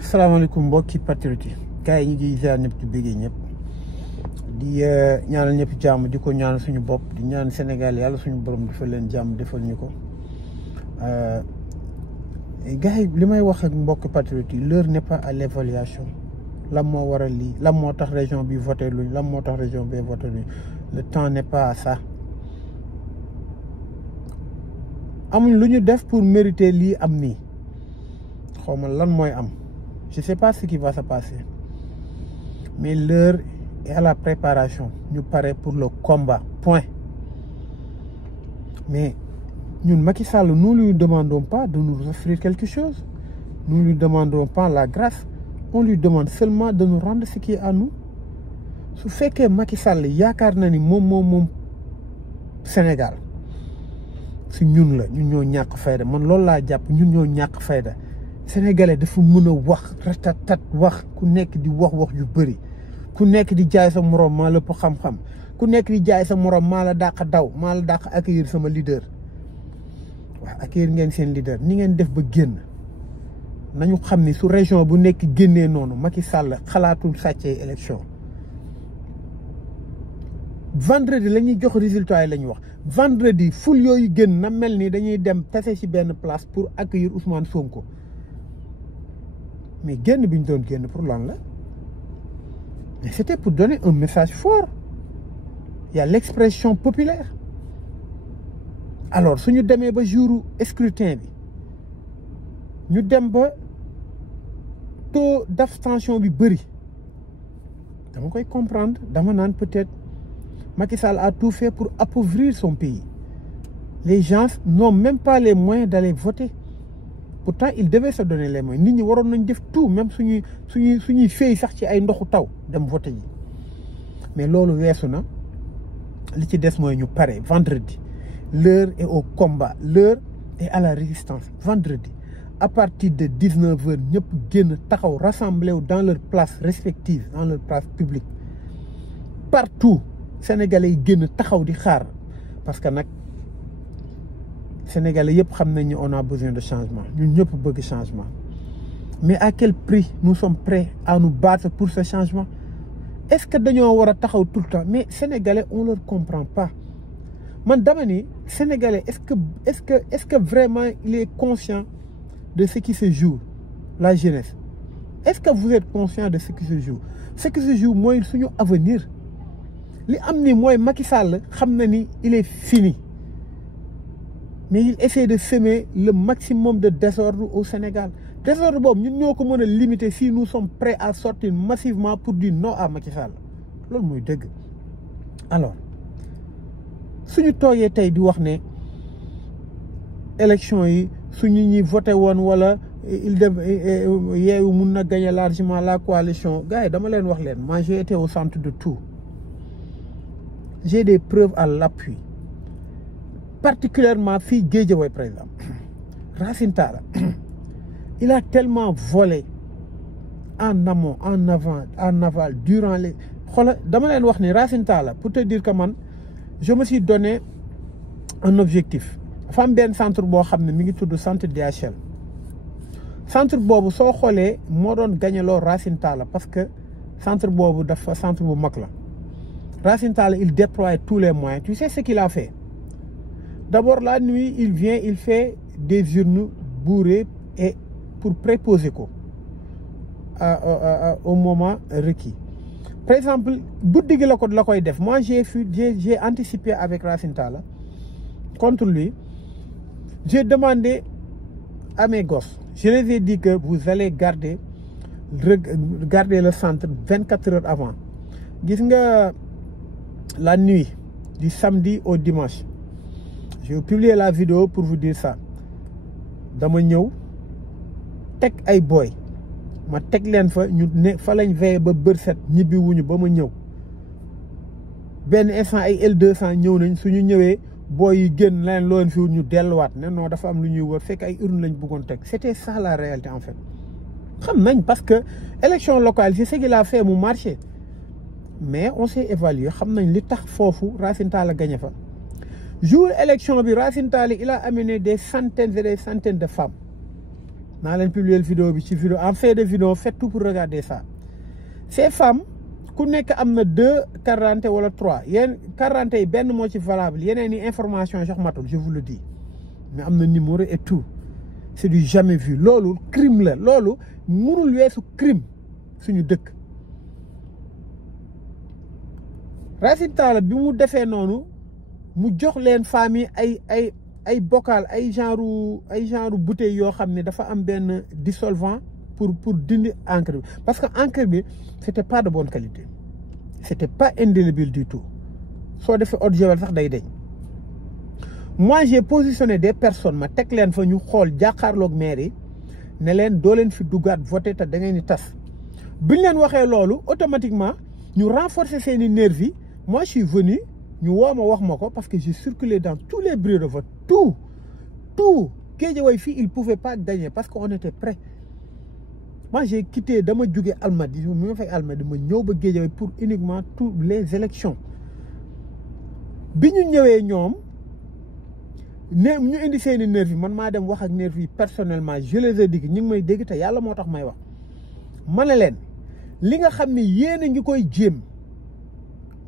salaamaaleykum mbokki patriote yi gars yi ñu ngi ziar ñëpp di bëggee ñëpp di ñaanal ñëpp jàmm di ko ñaanal suñu bopp di ñaan Sénégal yàlla suñu borom defal leen jàmm defal ñu ko gars yi li may wax ak mbokki patriote yi l'heure n'est pas à l'évaluation lan moo waral lii lan moo tax région bi voté luñ lan moo tax région bi voté luñ le temps n'est pas à ça amuñ lu ñu def pour mériter lii am nii xaw ma lan mooy am. Je ne sais pas ce qui va se passer. Mais l'heure est à la préparation. Nous paraît pour le combat. Point. Mais nous, Macky Sall, nous ne lui demandons pas de nous offrir quelque chose. Nous ne lui demandons pas la grâce. On lui demande seulement de nous rendre ce qui est à nous. Si fait que Macky Sall yaakaar na ni moom Sénégal si ñun la ñun ñoo ñàkk fayda man loolu laa jàpp ñun ñoo ñàkk fayda. Sénégalais dafa mën a wax ratatat wax ku nekk di wax yu bëri ku nekk di jaay sa morom maa la ëpp xam-xam ku nekk di jaay sa morom maa la dàq daw maa la dàq accueillir sama leader waaw accueillir ngeen seen leader ni ngeen def ba génn nañu xam ni su région bu nekk génnee noonu Macky Sall xalaatul sàccee élection vendredi la ñuy jox résultat yi la ñuy wax vendredi ful yooyu génn na mel ni dañuy dem tase ci benn place pour accueillir Ousmane Sonko. Mais génn bi ñu doon génn pour lan la mais c'était pour donner un message fort il y a l'expression populaire alors suñu demee ba jouru scrutin bi ñu dem ba taux d'abstention bi bëri dama koy comprendre dama naan peut-être Macky Sall a tout fait pour appauvrir son pays les gens n'ont même pas les moyens d'aller voter. Pourtant il devait se donner les moyens nit ñi waroon nañ def tout même suñuy fay sax ci ay ndoxu taw dem voter ji mais loolu weesu na li ci des mooy ñu pare vendredi l'heure est au combat l'heure est à la résistance vendredi à partir de 19h ñëpp génn taxaw rassemblé wu dans leurs places respectives dans leurs places publiques partout sénégalais yi génn taxaw di xaar parce que nag Sénégalais yëpp xam nañ ni on a besoin de changement ñun ñëpp bëgg changement mais à quel prix nous sommes prêts à nous battre pour ce changement est-ce que dañoo war a taxaw tout le temps mais Sénégalais on leur comprend pas man dama ni Sénégalais est-ce que vraiment il est conscient de ce qui se joue la jeunesse est-ce que vous êtes conscient de ce qui se joue mooy suñu avenir li am ni mooy Macky Sall xam na ni il est fini. Mais il essaie de semer le maximum de désordre au Sénégal désordre boobu ñun ñoo ko mën a limiter si nous sommes prêts à sortir massivement pour dire non à Macky Sall loolu mooy dëgg alors suñu toogee tey di wax ne élection yi suñu ñi voté woon wala il Yewwi mun na gagner largement la coalition gars yi dama leen wax leen moi j'ai été au centre de tout j'ai des preuves à l'appui particulièrement fii Guédiawaye par exemple Racine Talla il a tellement volé en amont en avant en aval durant les xoolal dama leen wax ni Racine Talla pour te dire que man je me suis donné un objectif dafa am benn centre boo xam ne mi ngi tudd centre DHL centre boobu soo xoolee moo doon gañaloo Racine Talla parce que centre boobu dafa centre bu mag la Racine Talla il déploie tous les moyens tu sais ce qu'il a fait d'abord la nuit il vient il fait des urnes bourrées et pour préposer ko au moment requis par exemple guddi gi la koy def moi j'ai anticipé avec Racine Talla contre lui j'ai demandé à mes gosses je les ai dit que vous allez garder le centre 24 heures avant gis nga la nuit du samedi au dimanche je vais publier la vidéo pour vous dire ça dama ñëw teg ay boy ma teg leen fa ñu ne fa lañ veillé ba bër set ñibbi wuñu ba ma ñëw benn instant ay L200 ñëw nañ suñu ñëwee boy yi génn leen loon fi ñu delluwaat ne non dafa am lu ñuy wër fekk ay urne lañ bëggoon teg c'était ça la réalité en fait xam nañ parce que élection locale c'est ce qu'il a fait mu marché mais on s'est évalué xam nañ li tax foofu Racine Talla gagné fa jour élection bi Racine Talla il a amené des centaines et des centaines de femmes naa leen publier vidéo bi ci vidéo en fin de vidéo faites tout pour regarder ça. Ces femmes ku nekk am na 2 cartes d'identité wala 3 yéen carte d'identité yi benn moo ci valable yeneen i information jox matul je vous le dis mais am na numéro et tout c'est du jamais vu loolu crime la loolu mënul weesu crime suñu dëkk. Racine Talla bi mu defee noonu mu jox leen famille ay bocal ay genre bouteille yoo xam ne dafa am benn dissolvant pour dindi encre bi parce que encre bi c'était pas de bonne qualité c'était pas indélébile du tout soo defee eau de javel sax day deñ. Moi j'ai positionné des personnes ma teg leen fa ñu xool jàkkaarloog maire yi ne leen doo leen fi duggaat voté te da ngeen di tas biñ leen waxee loolu automatiquement ñu renforcer seeni nervis. Moi je suis venu ñu woo ma wax ma ko parce que j'ai circulé dans tous les bureaux de vote tout Guédiawaye fii il pouvait pas gagner parce que on était prêt. Moi j'ai quitté dama jóge Almadies mi ma fay Almadies ma ñëw ba Guédiawaye pour uniquement toutes les élections bi ñu ñëwee ñoom ne ñu indi seeni nervi man maa dem wax ak nervi personnellement je les ai dit ñu ngi may dégg te yàlla moo tax may wax ma ne leen li nga xam ne yéen a ngi koy jéem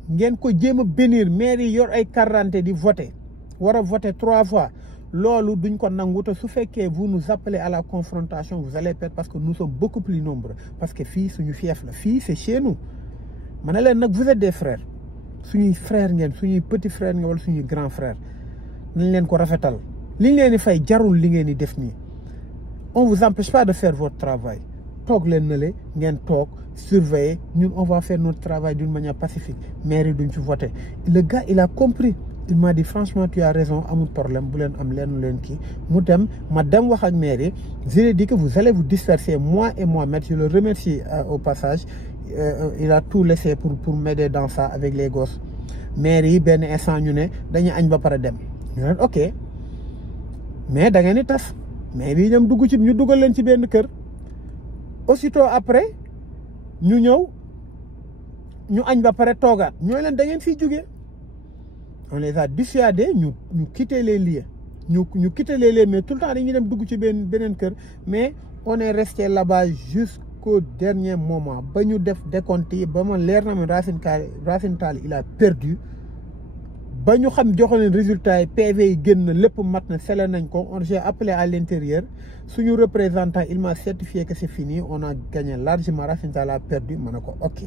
ngeen ko jéem a bénir maire yi yor ay carte d'identité di voter war a voter 3 fois loolu duñ ko nangu te su fekkee vous nous appelez à la confrontation vous allez perdre parce que nous sommes beaucoup plus nombreux parce que fii suñu fief la fii c'est chez nous ma ne leen nag vous êtes des frères suñuy frères ngeen suñuy petits frères ngeen wala suñuy grands frères nañ leen ko rafetal liñ leen di fay jarul li ngeen di def nii on vous empêche pas de faire votre travail toog leen na le ngeen toog surveiller ñun on va faire notre travail d'une manière pacifique maire yi duñ fi voter le gars il a compris il m'a dit franchement tu as raison amul problème bu leen am leen kii mu dem ma dem wax ak maire yi je lui ai dit que vous allez vous disperser moi et Mohamed je le remercie au passage il a tout laissé pour m'aider dans ça avec les gosses maire yi benn instant ñu ne dañuy añ ba pare dem ñu ne ok mais da ngeen di tas maire yi ñoom dugg ci ñu dugal leen ci benn kër aussitôt après ñu ñëw ñu añ ba pare toogaat ñooy leen da ngeen fiy jógee on les a dissuadés ñu quitter les lieux ñu quitter les lieux mais tout le temps dañuy dem dugg ci beneen kër mais on est resté là-bas jusqu'au dernier moment ba ñu def décompte yi ba ma leer na ma Racine Talla il a perdu ba ñu xam joxe leen résultat yi PV yi génn lépp mat na sele nañ ko on j'ai appelé à l'intérieur suñu représentant il m'a certifié que c'est fini on a gagné largement Racine Talla a perdu ma ne ko ok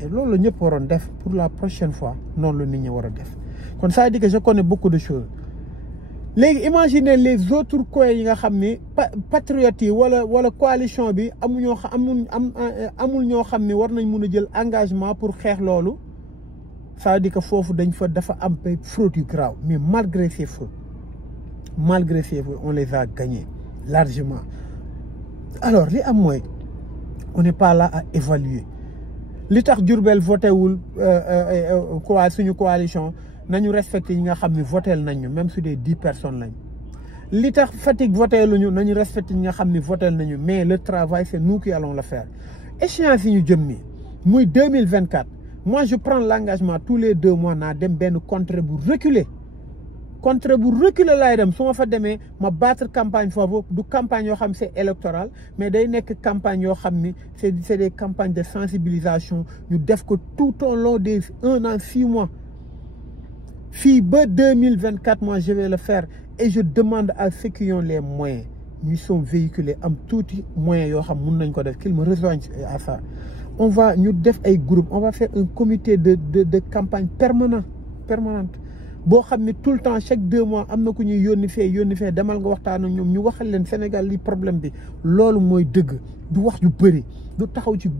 et loolu la ñëpp waroon def pour la prochaine fois noonu la nit ñi war a def kon ça veut dire que je connais beaucoup de choses léegi imaginez les autres coins yi nga xam ni patriotes yi wala coalition bi amul ñoo xam ni war nañ mun a jël engagement pour xeex loolu ça veut dire que foofu dafa am fraude yu grave mais malgré ces fraudes on les a gagnés largement alors li am mooy on n'est pas là à évaluer li tax Diourbel voté wul suñu coalition nañu respecté ñi nga xam ne voté nañu même su dee 10 personnes lañ li tax Fatick voté luñu nañu respecté ñi nga xam ne voté nañu mais le travail c'est nous qui allons le faire échéance yi ñu jëm nii muy 2024 moi je prends l'engagement tous les 2 mois naa dem benn contrée bu reculer laay dem su ma fa demee ma battre campagne foofu du campagne yoo xam c'est électoral mais day nekk campagne yoo xam ni c'est des campagnes de sensibilisation ñu def ko tout au long des 1 an 6 mois fii ba 2024 moi je vais le faire et je demande à ceux qui ont les moyens ñu sont véhiculés am tuuti moyens yoo xam mun nañ ko def qu'ils me rejoignent à ça on va ñu def ay groupe on va faire un comité de campagne permanente boo xam ne tout le temps chaque 2 mois am na ku ñuy yónni fee demal nga waxtaan ak ñoom ñu waxal leen Sénégal li problème bi loolu mooy dëgg du wax yu bëri du taxaw ci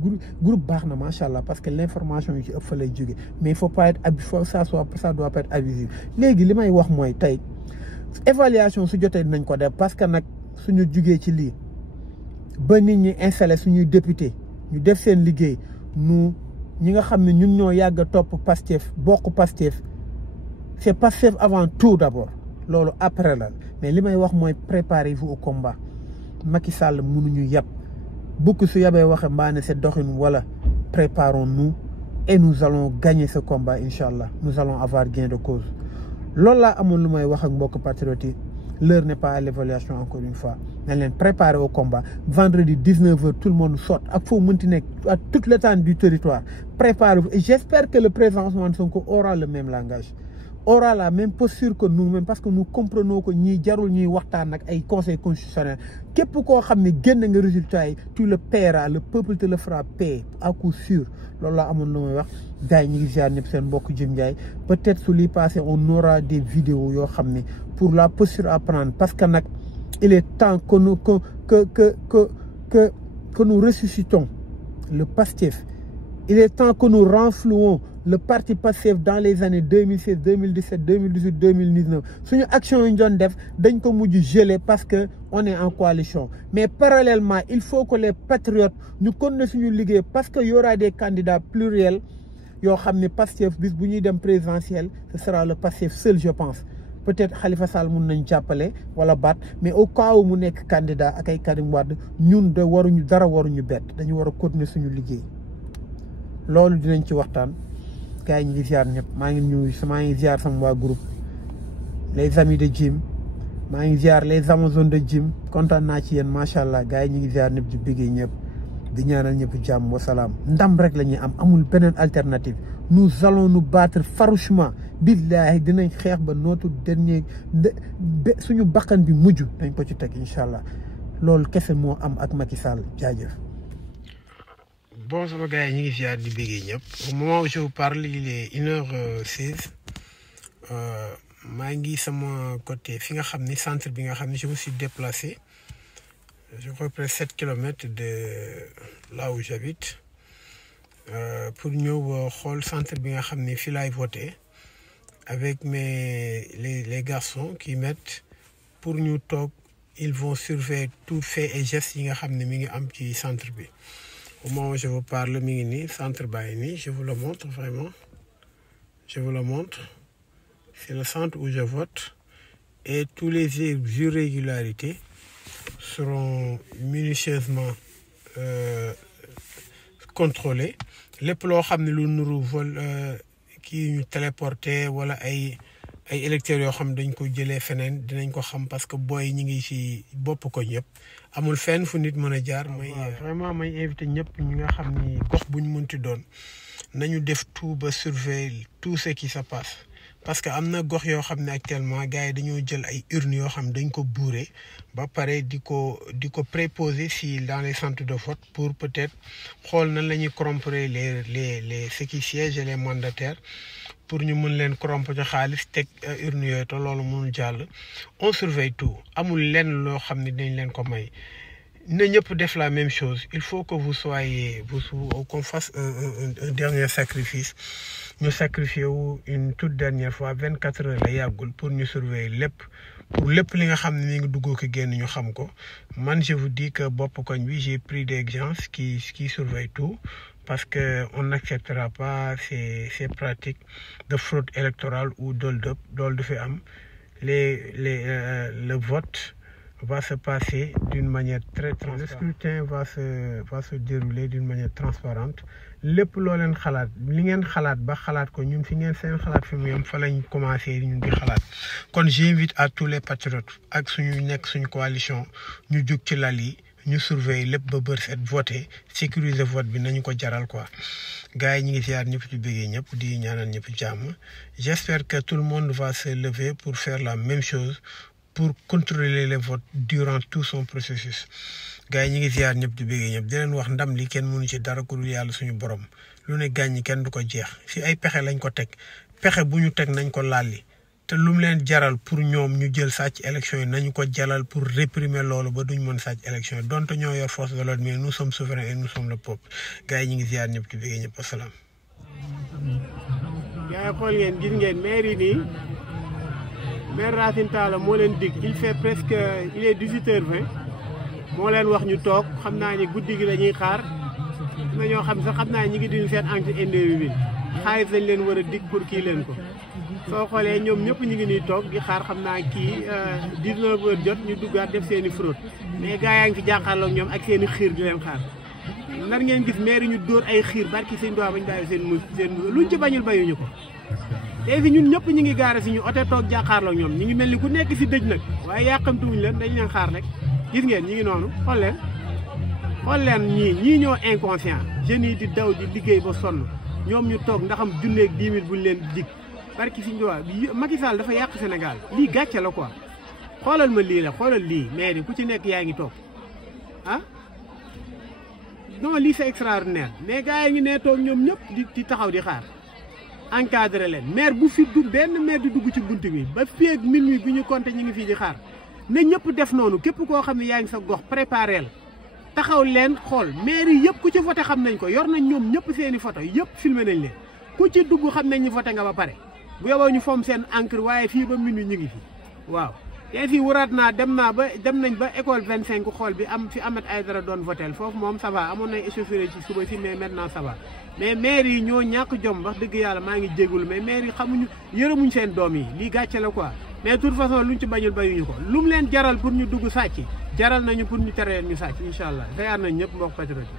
groupe baax na macha allah parce que l'information yi ci ëpp fa lay jóge mais il faut pas être ça doit pas être abusif léegi li may wax mooy tey évaluation su jotee dinañ ko def parce que nag suñu jugee ci lii ba nit ñi installé suñuy député ñu def seen liggéey ñi nga xam ne ñun ñoo yàgg a topp Pastef bokk Pastef c'est Pastef avant tout d'abord loolu après la mais li may wax mooy préparez-vous au combat Macky Sall mënuñu yàpp bukki su yabee waxe mbaane c'est doxin wala préparons-nous et nous allons gagner ce combat inchallah nous allons avoir gain de cause loolu laa amoon lu may wax ak mbokk patriotes yi l'heure n'est pas à l'évaluation encore une fois. nañ leen préparer au combat vendredi 19h tout le monde saute ak foo mënti nekk à toute l'étendue du territoire préparez-vous et j'espère que le président Ousmane Sonko aura le même langage aura la même posture que nous-mêmes parce que nous comprenons que ñii jarul ñuy waxtaan ak ay conseil constitutionnel képp koo xam ne génn nga résultat yi tu le paieras le peuple te le fera payer à coup sûr loolu laa amoon lu may wax gars yi ñu ngi ziar ñëpp seen mbokk Jim Ndiaye peut-être su li passé on aura des vidéos yoo xam ne pour la posture à prendre parce que nag il est temps que nous ressuscitons le PASTEF. Il est temps que nous renflouons le parti PASTEF dans les années 2016, 2017, 2018, 2019. Suñu action yi ñu doon def dañ ko mujj gelé parce que on est en coalition. Mais parallèlement, il faut que les patriotes ñu continuer suñu liggéey parce que y aura des candidats pluriels yoo xam ne PASTEF bis bu ñuy dem présidentiel, ce sera le PASTEF seul je pense. Peut-être Khalifa Sall mun nañ jàppale wala baat mais au cas où mu nekk candidat ak ay Karim Wade ñun de waruñu dara waruñu bett dañu war a continuer suñu liggéey loolu dinañ ci waxtaan gars yi ñu ngi ziar ñëpp maa ngi ziar sama waa groupe les amis de Jim maa ngi ziar les amazones de Jim kontaan naa ci yéen macha allah gars yi ñu ngi ziar ñëpp di bëggee ñëpp di ñaanal ñëpp jàmm wasalaam ndam rek la ñuy am amul beneen alternative nous allons nous battre farouchement billahi dinañ xeex ba notre dernier suñu bakkan bi mujj dañ ko ci teg incha allah loolu kese moo am ak Macky Sall jaajëf. Bon sama gars yi ñu ngi ziar di bëggee ñëpp au moment où je vous parle il est 1h16 maa ngi sama côté fi nga xam ni centre bi nga xam ni je me suis déplacé je crois près 7 kilomètres de là où j'habite pour ñëw xool centre bi nga xam ni fii laay voté avec les garçons qui mettent pour ñu toog ils vont surveiller tout fait et gestes yi nga xam ne mi ngi am ci centre bi au moment où je vous parle mi ngi nii centre baa ngi nii je vous le montre vraiment je vous le montre c'est le centre où je vote et tous les irrégularités seront minutieusement contrôlés lépp loo xam ne lu nuru vol kii ñu téléporté wala ay électeurs yoo xam dañ ko jëlee feneen dinañ ko xam parce que booy ñi ngi ci bopp ko ñëpp amul fenn fu nit mën a jaar may vraiment may invité ñëpp ñi nga xam ni gox buñ mënti doon nañu def tout ba surveiller tout ce qui se passe parce que am na gox yoo xam ne actuellement gars yi dañoo jël ay urnes yoo xam dañ ko bourré ba pare di ko préposer si dans les centres de vote pour peut-être xool nan la ñuy corrompre les ceux qui siègent et les mandataires pour ñu mën leen corrompre ci xaalis teg urnes yooyu te loolu mënul jàll on surveille tout amul lenn loo xam ne dañ leen ko may na ñëpp def la même chose il faut que qu'on fasse un dernier sacrifice ñu sacrifier wu une toute dernière fois 24 heures la yàggul pour ñu surveiller lépp pour lépp li nga xam ne mi ngi duggoo ko génn ñu xam ko man je vous dis que bopp koñ bi j'ai pris des gens qui surveillent tout parce que on n'acceptera pas ces pratiques de fraude électorale ou hold-up loolu dafay am le vote va se passer d'une manière très transparente. Le scrutin va se dérouler d'une manière transparente. lépp loo leen xalaat li ngeen xalaat ba xalaat ko ñun fi ngeen seen xalaat fi mu yem fa lañ commencé ñun di xalaat kon j'invite à tous les patriotes ak suñu coalition ñu jug ci lal yi ñu surveiller lépp ba bër set voter sécuriser vote bi nañu ko jaral quoi gars yi ñu ngi ziar ñëpp ci bëggee ñëpp di ñaanal ñëpp jàmm j'espère que tout le monde va se lever pour faire la même chose pour contrôler les votes durant tout son processus gars yi ñu ngi ziar ñëpp di bëggee ñëpp di leen wax ndam li kenn mënu ci dara ku dul yàlla suñu borom lu ne gàññi kenn du ko jeex si ay pexe lañ ko teg pexe bu ñu teg nañ ko lalli te lu mu leen jaral pour ñoom ñu jël sàcc élection yi nañu ko jalal pour réprimer loolu ba duñ mën sàcc élection yi donte ñoo yor force de l'ordre mais nous sommes souverains et nous sommes le peuple gars yi ñu ngi ziar ñëpp di bëggee ñëpp asalaam. gars yi xool ngeen gis ngeen maire yi nii maire Racine Talla moo leen dig il est 18h20 moo leen wax ñu toog xam naa ni guddi gi la ñuy xaar na ñoo xam sax xam naa ñi ngi dindi seen enquête indee bi xaalis lañ leen war a dig pour kii leen ko soo xoolee ñoom ñëpp ñu ngi nii toog di xaar xam naa kii 19h jot ñu duggaat def seen i fraude mais gars yaa ngi fi jàkkaarloog ñoom ak seen i xiir di leen xaar nar ngeen gis maire yi ñu dóor ay xiir barki seen doigt bañ bàyyi seen luñ ci bañul bayuñu ko tey fi ñun ñëpp ñu ngi gaare si ñu oto toog jàkkaarloo ñoom ñu ngi mel ni ku nekk si dëj nag waaye yàqamtuwuñ leen dañu leen xaar rek gis ngeen ñi ngi noonu xool leen ñii ñoo inconscient jeunes yi di daw di liggéey ba sonn ñoom ñu toog ndaxam junneeg 10 000 buñ leen dig barki si njowa Macky Sall dafa yàq Sénégal lii gàcce la quoi xoolal ma lii la xoolal lii maire ku ci nekk yaa ngi toog ah non lii c'est extraordinaire mais gars yi ngi nee toog ñoom ñëpp di taxaw di xaar encadré leen maire bu fi benn maire di dugg ci bunt bi ba fii ak minuit bi ñu compté ñu ngi fii di xaar na ñëpp def noonu képp koo xam ne yaa ngi sa gox préparé taxaw leen xool maire yi yëpp ku ci voté xam nañ ko yor nañ ñoom ñëpp seeni photo yëpp filmé nañ leen ku ci dugg xam nañ ñu voté nga ba pare bu yoboo ñu fomm seen encre waaye fii ba minuit ñu ngi fi waaw te fii wuraat naa dem nañ ba école 25 xool bi am fi Ahmed Aïdara doon votel foofu moom ça va amoon nañ échauffourée ci suba si mais maintenant ça va mais maire yi ñoo ñàkk jom wax dëgg yàlla maa ngi jégalu mais maire yi xamuñu yërëmuñ seen doom yi lii gàcce la quoi mais de toute façon luñ ci bañul bañuñu ko lu mu leen jaral pour ñu dugg sàcc jaral nañu pour ñu tere leen ñu sàcc incha allah ziar nañ ñëpp mbokk patriote